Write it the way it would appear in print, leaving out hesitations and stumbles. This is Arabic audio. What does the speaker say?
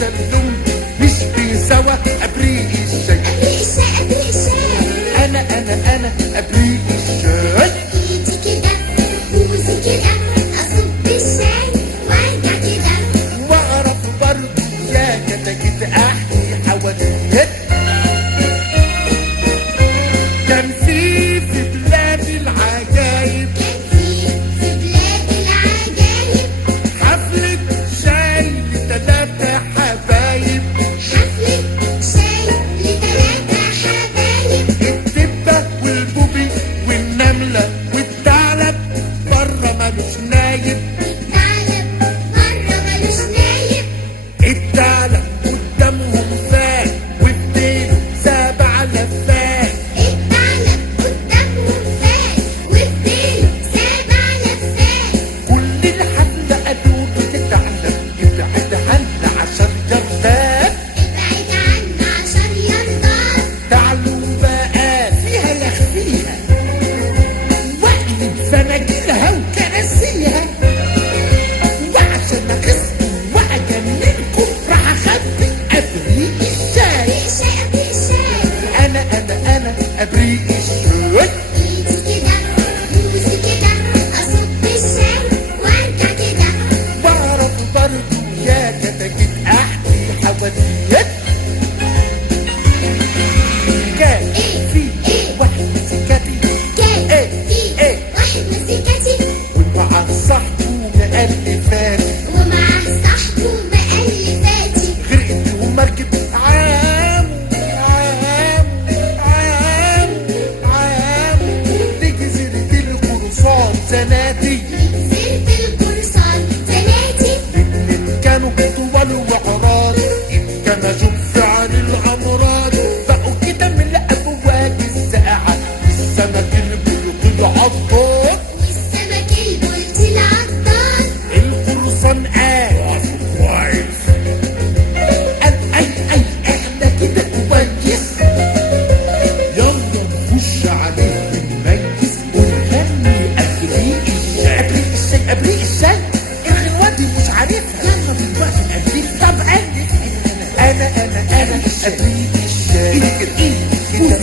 تسلم نشبي سوا ابريق الشاي. انا ابريق الشاي. ايدي كده بوزي كده اصب الشاي وارجع كده. واعرف برضه يا كتاكيت احكي حواديت. كان في بلاد العجايب حفلة شاي لتلاتة حبايب. الدبة والبوبي والنملة والثعلب بره مالوش نايب. الثعلب قدامهم فات وبديله 7 لفات. كل الحفلة قالوا له الثعلب ابعد عنا عشان جردات. تعالوا بقى فيها يخفيها واقلب فناجيلها وكراسيها. وعشان اخصكم واجننكم راح اخبي ابريق الشاي. انا ابريق الشاي. بعرف برضه يا كتاكيت احكي حواديت. كان في واحد مسكتي ومع صاحبه مألفاتي. غرقت ومركب عام لجزيرة القرصان زناتي. الاتنين كانوا طوال وعراض اتكنجوا بفعل الأمراض. بقوا كده من الأبواج الساقعة السمك البلطي العضاد. القرصان قال كويس. قال اي احنا كده كويس. يلا نخش عليه ونميز ونغني ابريق الشاي. ابريق الشاي الغنوة دي مش عارفها. يلا دلوقتي ابريق. طب انا ابريق الشاي. ايدي كده